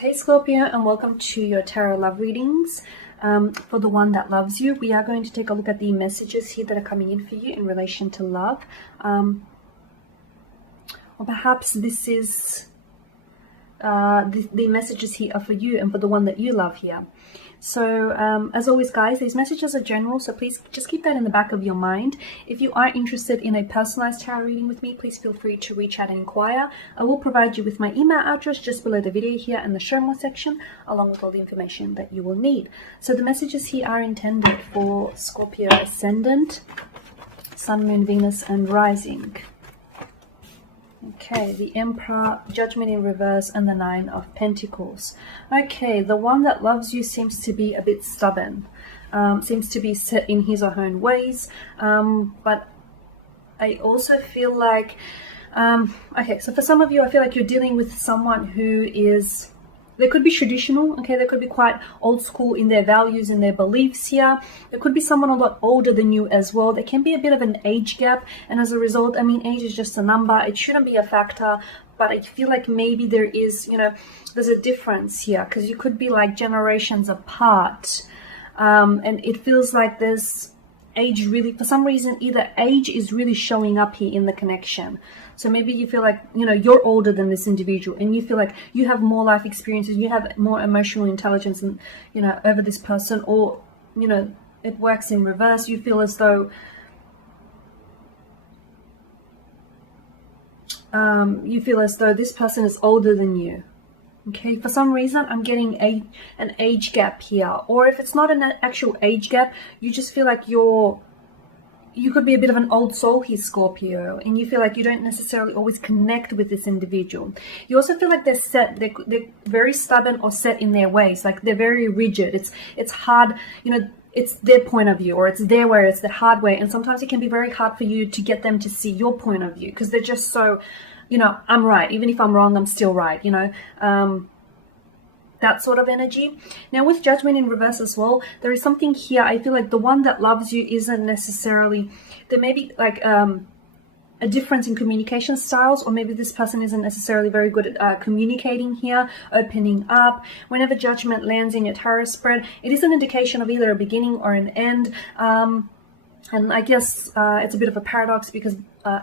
Hey Scorpio, and welcome to your tarot love readings. For the one that loves you, we are going to take a look at the messages here that are coming in for you in relation to love. Or perhaps this is the messages here are for you and for the one that you love here. So as always guys, these messages are general, so please just keep that in the back of your mind. If you are interested in a personalized tarot reading with me, please feel free to reach out and inquire. I will provide you with my email address just below the video here in the show more section, along with all the information that you will need. So the messages here are intended for Scorpio ascendant, Sun, Moon, Venus and Rising. Okay, the Emperor, Judgment in reverse, and the Nine of Pentacles. Okay, the one that loves you seems to be a bit stubborn, seems to be set in his or her own ways, but I also feel like, okay, so for some of you, I feel like you're dealing with someone who is, they could be traditional, okay, they could be quite old school in their values and their beliefs here. There could be someone a lot older than you as well. There can be a bit of an age gap, and as a result, I mean, age is just a number. It shouldn't be a factor, but I feel like maybe there is, you know, there's a difference here because you could be like generations apart, and it feels like there's age really, for some reason, either age is really showing up here in the connection. So maybe you feel like, you know, you're older than this individual and you feel like you have more life experiences, you have more emotional intelligence and, you know, over this person, or, you know, it works in reverse. You feel as though this person is older than you. Okay, for some reason I'm getting an age gap here, or if it's not an actual age gap, you just feel like you could be a bit of an old soul here, Scorpio, and you feel like you don't necessarily always connect with this individual. You also feel like they're set, they're very stubborn or set in their ways, like they're very rigid. It's hard, you know, it's their point of view, or it's their way, or it's the hard way, and sometimes it can be very hard for you to get them to see your point of view because they're just so, you know, I'm right, even if I'm wrong, I'm still right, you know, that sort of energy. Now with Judgment in reverse as well, there is something here. I feel like the one that loves you isn't necessarily, there may be like a difference in communication styles, or maybe this person isn't necessarily very good at communicating here, opening up. Whenever Judgment lands in your tarot spread, it is an indication of either a beginning or an end. And I guess it's a bit of a paradox because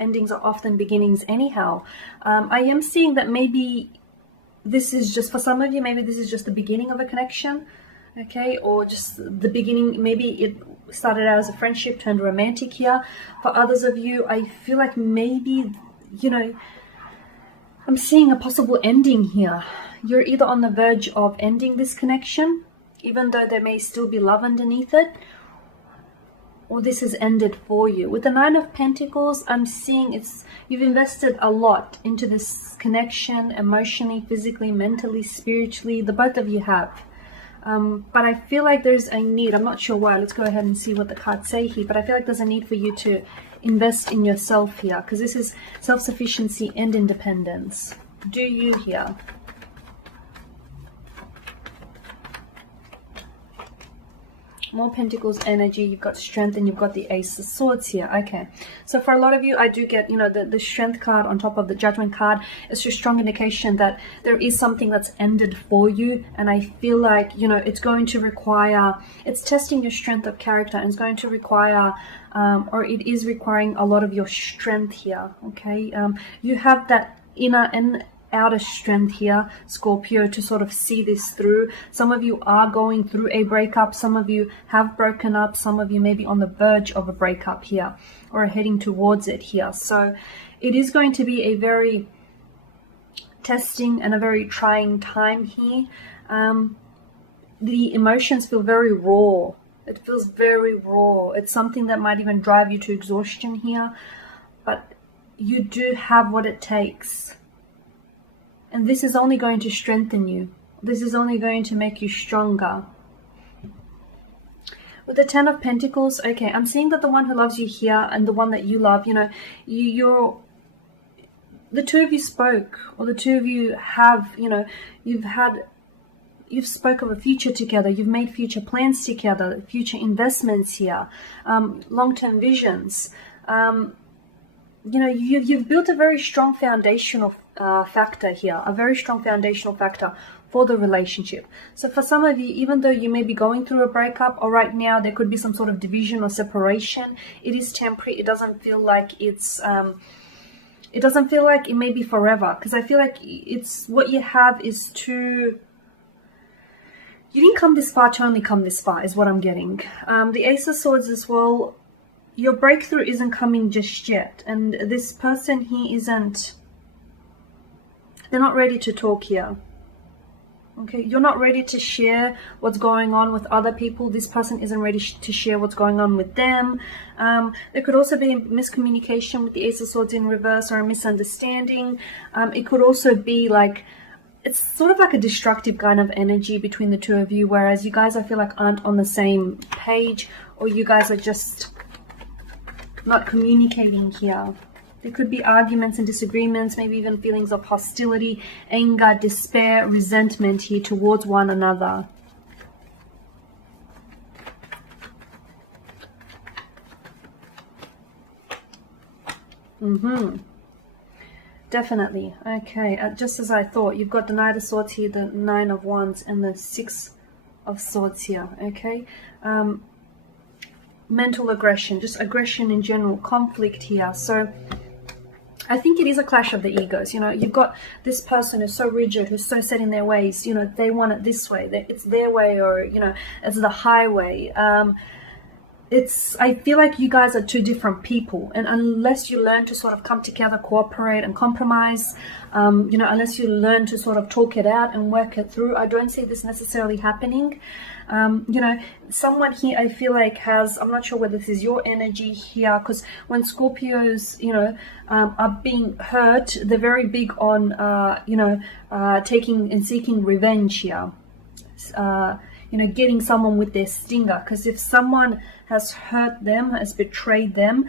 endings are often beginnings anyhow. I am seeing that maybe this is just, for some of you, maybe this is just the beginning of a connection, okay? Or just the beginning, maybe it started out as a friendship, turned romantic here. For others of you, I feel like maybe, you know, I'm seeing a possible ending here. You're either on the verge of ending this connection, even though there may still be love underneath it, or this has ended for you. With the Nine of Pentacles, I'm seeing you've invested a lot into this connection, emotionally, physically, mentally, spiritually. The both of you have. But I feel like there's a need. I'm not sure why. Let's go ahead and see what the cards say here. But I feel like there's a need for you to invest in yourself here, because this is self-sufficiency and independence. Do you here? More Pentacles energy, you've got strength, and you've got the Ace of Swords here. Okay, so for a lot of you, I do get, you know, the strength card on top of the Judgment card. It's just strong indication that there is something that's ended for you, and I feel like, you know, it's going to require, it's testing your strength of character, and it's going to require, or it is requiring a lot of your strength here, okay? You have that inner and outer strength here, Scorpio, to sort of see this through. Some of you are going through a breakup, some of you have broken up, some of you may be on the verge of a breakup here, or are heading towards it here. So it is going to be a very testing and a very trying time here. The emotions feel very raw. It feels very raw. It's something that might even drive you to exhaustion here, but you do have what it takes. And this is only going to strengthen you. This is only going to make you stronger. With the Ten of Pentacles, okay, I'm seeing that the one who loves you here and the one that you love, you know, the two of you spoke, or the two of you have, you know, you've spoke of a future together. You've made future plans together, future investments here, long-term visions. You know, you've built a very strong foundational factor here, a very strong foundational factor for the relationship. So for some of you, even though you may be going through a breakup, or right now there could be some sort of division or separation, it is temporary. It doesn't feel like it's it doesn't feel like it may be forever, because I feel like it's what you have is too, you didn't come this far to only come this far, is what I'm getting. The Ace of Swords as well, your breakthrough isn't coming just yet, and this person here isn't, they're not ready to talk here. Okay, you're not ready to share what's going on with other people. This person isn't ready to share what's going on with them. There could also be a miscommunication with the Ace of Swords in reverse, or a misunderstanding. It could also be like, it's sort of like a destructive kind of energy between the two of you, whereas you guys, I feel like, aren't on the same page, or you guys are just not communicating here. There could be arguments and disagreements, maybe even feelings of hostility, anger, despair, resentment here towards one another. Definitely. Okay, just as I thought, you've got the Knight of Swords here, the Nine of Wands, and the Six of Swords here. Okay. Mental aggression, just aggression in general, conflict here. So I think it is a clash of the egos. You know, you've got this person who's so rigid, who's so set in their ways. You know, they want it this way, it's their way, or, you know, it's the highway. I feel like you guys are two different people, and unless you learn to sort of come together, cooperate and compromise, you know, unless you learn to sort of talk it out and work it through, I don't see this necessarily happening. You know, someone here, I feel like, has, I'm not sure whether this is your energy here, because when Scorpios, you know, are being hurt, they're very big on, you know, taking and seeking revenge here. You know, getting someone with their stinger, because if someone has hurt them, has betrayed them,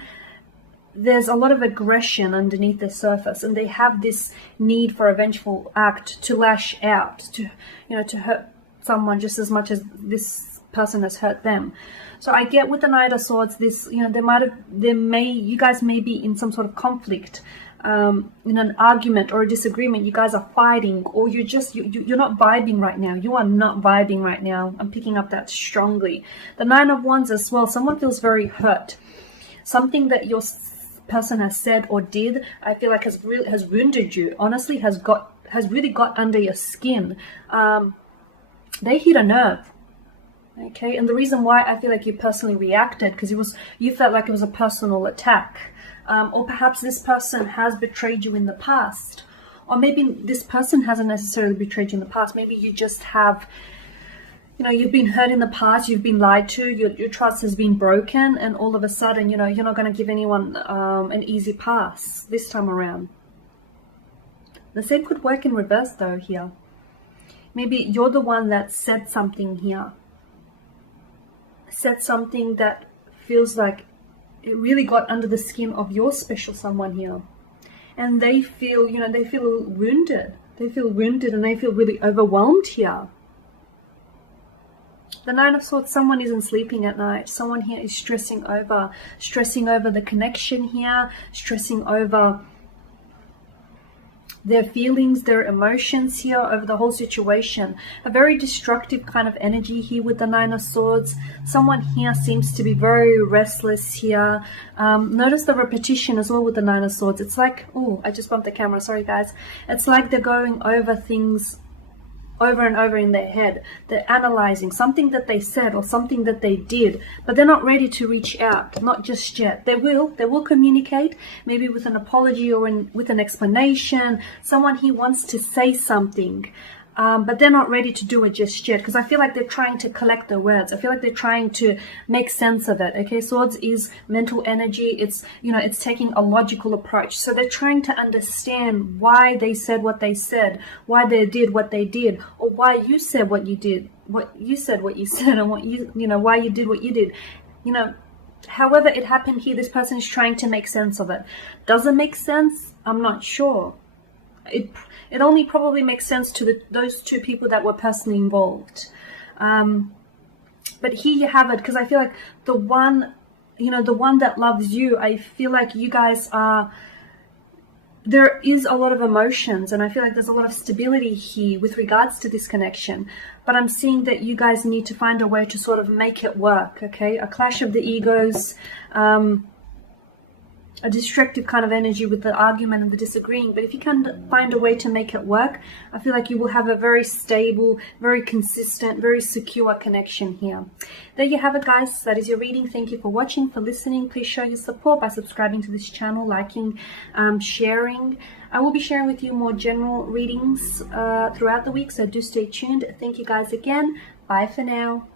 there's a lot of aggression underneath the surface, and they have this need for a vengeful act, to lash out, to, you know, to hurt someone just as much as this person has hurt them. So I get with the Knight of Swords, this, you know, you guys may be in some sort of conflict, in an argument or a disagreement. You guys are fighting, or you're not vibing right now. You are not vibing right now. I'm picking up that strongly. The Nine of Wands as well, someone feels very hurt. Something that your person has said or did, I feel like has wounded you. Honestly, has really got under your skin. They hit a nerve. Okay, and the reason why I feel like you personally reacted, because you felt like it was a personal attack. Or perhaps this person has betrayed you in the past, or maybe this person hasn't necessarily betrayed you in the past. Maybe you just have, you know, you've been hurt in the past, you've been lied to, your trust has been broken, and all of a sudden, you know, you're not going to give anyone an easy pass this time around. The same could work in reverse though here. Maybe you're the one that said something here, said something that feels like it really got under the skin of your special someone here, and they feel, you know, they feel wounded. They feel wounded, and they feel really overwhelmed here. The Nine of Swords, someone isn't sleeping at night. Someone here is stressing over the connection here, stressing over their feelings, their emotions here, over the whole situation. A very destructive kind of energy here with the Nine of Swords. Someone here seems to be very restless here. Notice the repetition as well with the Nine of Swords. It's like, oh, I just bumped the camera, sorry guys. It's like they're going over things over and over in their head. They're analyzing something that they said or something that they did, but they're not ready to reach out, not just yet. They will communicate, maybe with an apology or with an explanation. Someone here wants to say something, but they're not ready to do it just yet, because I feel like they're trying to collect their words. I feel like they're trying to make sense of it. Okay, Swords is mental energy. It's, you know, it's taking a logical approach. So they're trying to understand why they said what they said, why they did what they did, or why you said what you did, what you said, and what you know, why you did what you did. You know, however it happened here, this person is trying to make sense of it. Does it make sense? I'm not sure. It only probably makes sense to those two people that were personally involved. But here you have it, because I feel like the one, you know, the one that loves you, I feel like you guys are, there is a lot of emotions, and I feel like there's a lot of stability here with regards to this connection, but I'm seeing that you guys need to find a way to sort of make it work, okay? A clash of the egos, a destructive kind of energy with the argument and the disagreeing. But if you can find a way to make it work, I feel like you will have a very stable, very consistent, very secure connection here. There you have it, guys. That is your reading. Thank you for watching, for listening. Please show your support by subscribing to this channel, liking, sharing. I will be sharing with you more general readings throughout the week, so do stay tuned. Thank you guys again. Bye for now.